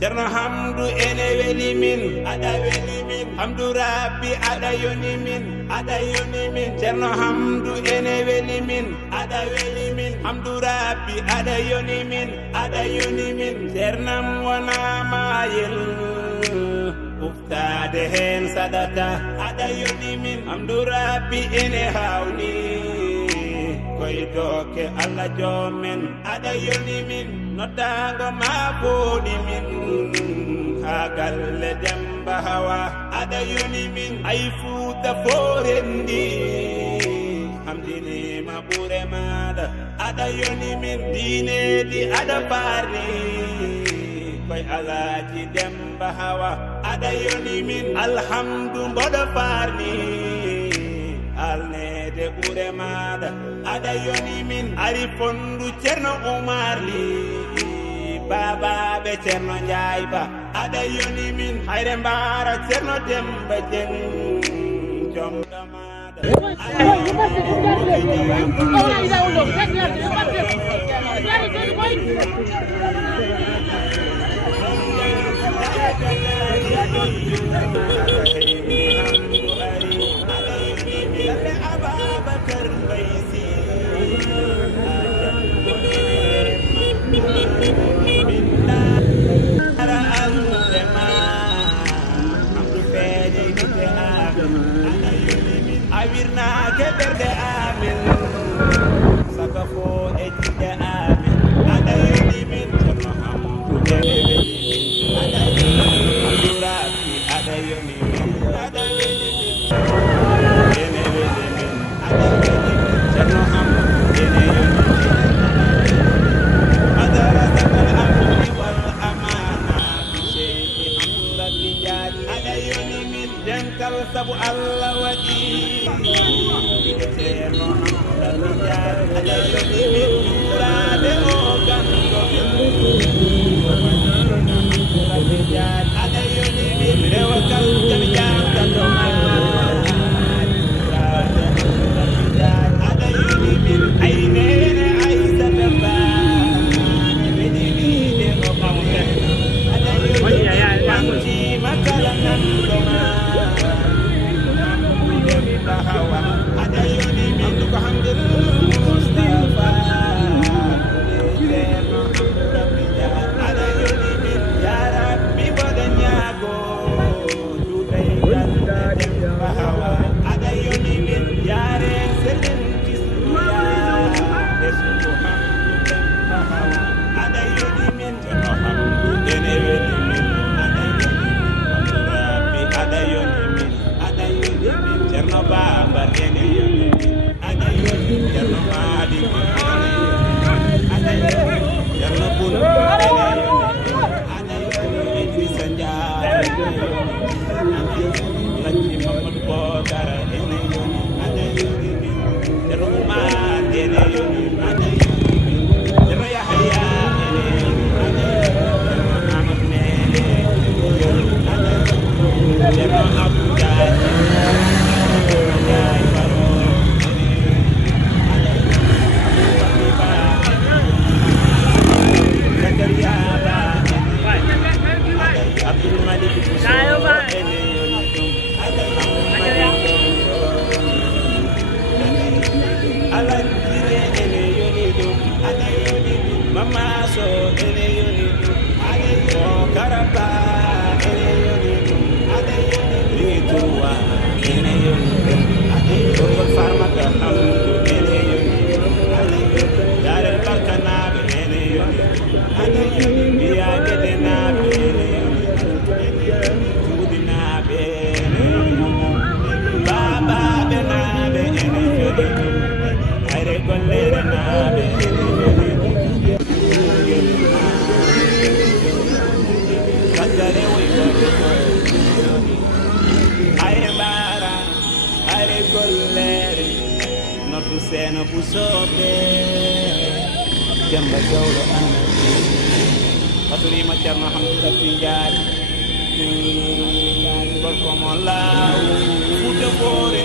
Cerno Hamdu ene weli min ada weli min Hamdu Rabbi ada yoni min Cerno Hamdu ene weli min ada weli min Hamdu Rabbi ada yoni min Cernam wana mayel uftade hen sadaka ada yoni min Hamdu Rabbi ene hawni koy doke Allah jomen ada yoni min notango ma bodi min hagalle demba hawa ada yoni min ay futa forendi hamdini mabure mada ada yoni min dine di ada parni koy alaji demba hawa ada yoni min alhamdu bodo parni alnede ɓure maɗa aɗa yoni min ari fondu Cerno Umar Li babaɓe Cerno Njaay Ba aɗa yoni min hayre mbara Cerno Demba Jeng jomɗo maɗa Ababakar Mbaysi ara aludema amdu feeje gite amin ana yoni min awirna keɓerde amin saka fo e jide amin ana yoni min Cerno Hamdu deɓe ana yoni Hamdu Rabbi ana yoni min ana yoni min ene weli min ana yoni min Cerno Hamdu ene yoni madrasatul amri wal amana bi Cheikh Hamdu Rabbi Jaali ana yoni min denkal sabu Allah waɗi Cerno Hamdu Rabbi Jaali ana yoni min juurade o ganndo Rabbi Jaali ana yoni min rewakal jam jamkatoma aynene aysata ba bedivide o pawte ada yoni makala nandoma demba hawa ada yoni min ko hamdul Mustafa Cerno Hamdu Rabbi Jaali ada yoni min ya Rabbi wadanyago jutay demba hawa ada yoni min yare selen ada yoni min Cerno Hamdu ene weli min ada yoni Hamdu Rabbi ada yoni min Cerno Baba ene yoni min ada yoni Cerno Madi ada yoni Cerno Bun ene yoni ada yoni Idrissa Njaay Laji Mamad Bokar ene yoni ada yoni min Cerno Umar ene yoni ada yoni Cerno Yahya ene yoni ada Cerno Ahmad Mele ada Cerno Abdou Ndiaye Cerno Ndiaye Baro ada Zakaria Ba Abdul Malik ene yoni ada Alajire ene yoni ada yoni Mama So ene yoni ada yoni Karaba ene yoni ada yoni Rituwa ene yoni ada yoni Farmaka Hamdu ene yoni ada yoni Darel Bakanabe ene yoni ada yoni Biya Gedenabe ene yoni Judinabe ene yoni Baba Benabe ene yoni ayre gollere nabe kadare way ayre bara ayre gollere noddu seno busobe jamba jawlo annabi faturima Cerno Hamdu Rabbi Jaali gorko mo laaw fuuta boore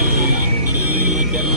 Cerno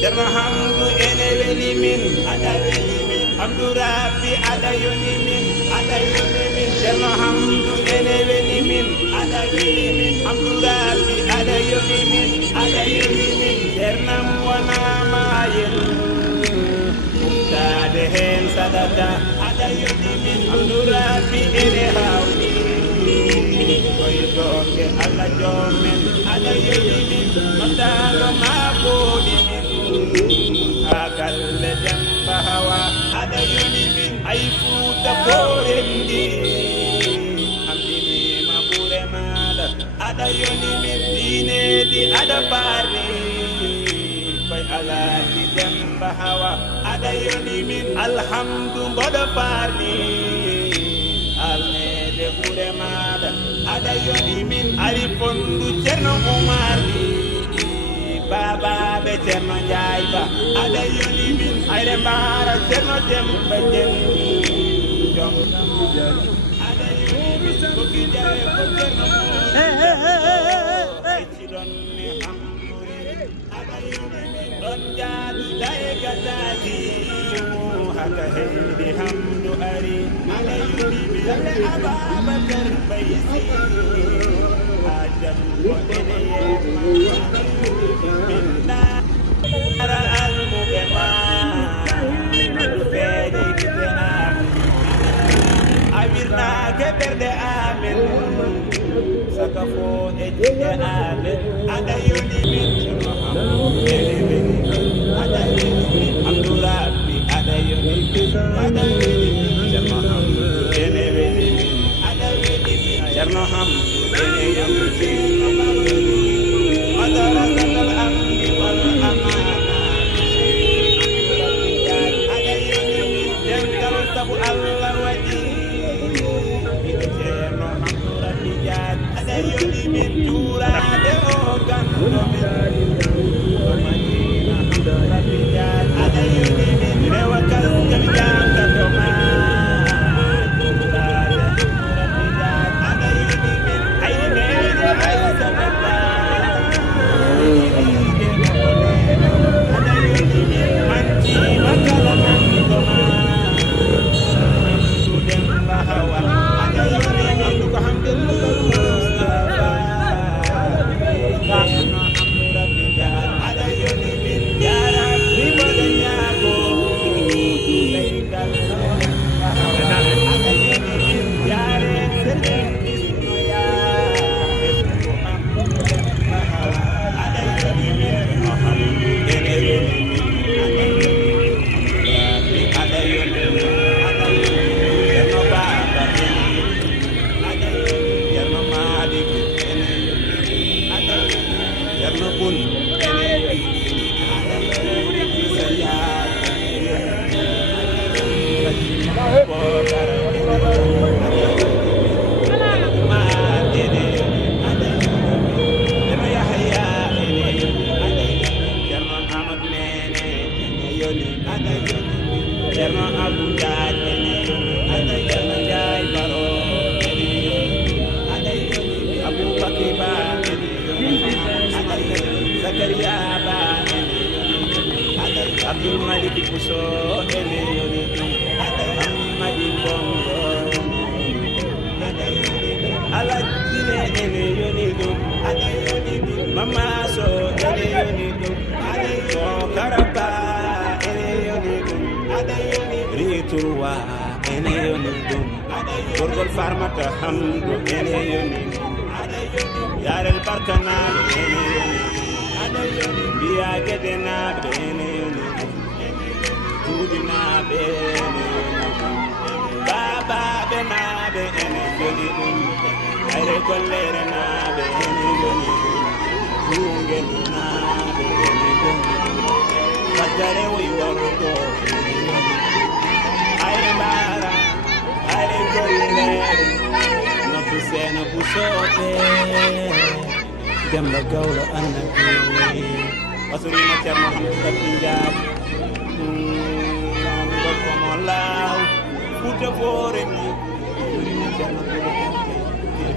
Cerno Hamdu ene weli min ada weli min Hamdu Rabbi ada yoni min ada yoni min Cerno Hamdu ene weli min ada weli min Hamdu Rabbi ada yoni min ada yoni min Cernam wana mayel muftade hen sadaka ada yoni min Hamdu Rabbi ene hawni koy doke alla jomen ada yoni min madalo mabodi agalle demba hawa ada yoni min ay fuuta forendi amdini mabure mala ada yoni min dine di ada pari koy alati demba hawa ada yoni min alhamdu bodo pari alnede bure mala ada yoni min ari fondu cerno umari Baba be Cerno Njaay ba ada yoni min ayre mbaara Cerno Demba Jeng jom ada yoni min bokki jawe ko Cerno ay ci don ni hamduri ada yoni min don jaadu day gatati haka heydi hamdu ari ada yoni min le ababa ter baysi ajam ko ene Ara almu bema fedi kitena awirna ke berde amen sakafo ejje amen ada yoni min ada yoni Hamdu Rabbi ada yoni ada yoni Cerno Hamdu ene weli ada yoni Cerno Hamdu ene yoni ada rasul amni wal amana Sabu Allah wadi Cerno Hamdu Rabbi jad ada yoni min jura de ogan Madina Hamdu Rabbi jad ada yoni min rewakal kamijan katoma jura de Rabbi jad ada yoni min ayne ay sabata ada yoni min manji makala kantoma Cerno Abu Njaay ada Cerno Njaay Baro ada Abu Bakri Ba ada Zakaria Ba ada Abdul Malik Bousso ene yoni ada Amadi Bongo ada Aladine ene yoni ada yoni Mama So ene yoni ada Karaba ene yoni Riturwa ene yoni Gorgol Farmata Hamdu ene yoni Yarel Barkanal ene yoni Biya Gedena ene yoni Tudina ene Baba Benabe ene yoni Ayre Gollere nabe ene yoni Kungel nabe ene yoni Fajare wi warugo Ayre Bara Ayre Gollere Nafusena Bousso Demba Gawlo annabi wasurima Cerno Hamdu Dabbi Njaay ko mo laaw Fuuta Foore ni wasurima Cerno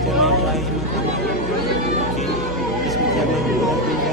Cerno Ibrahima Kama ki bismi Cerno Hamdu Dabbi Njaay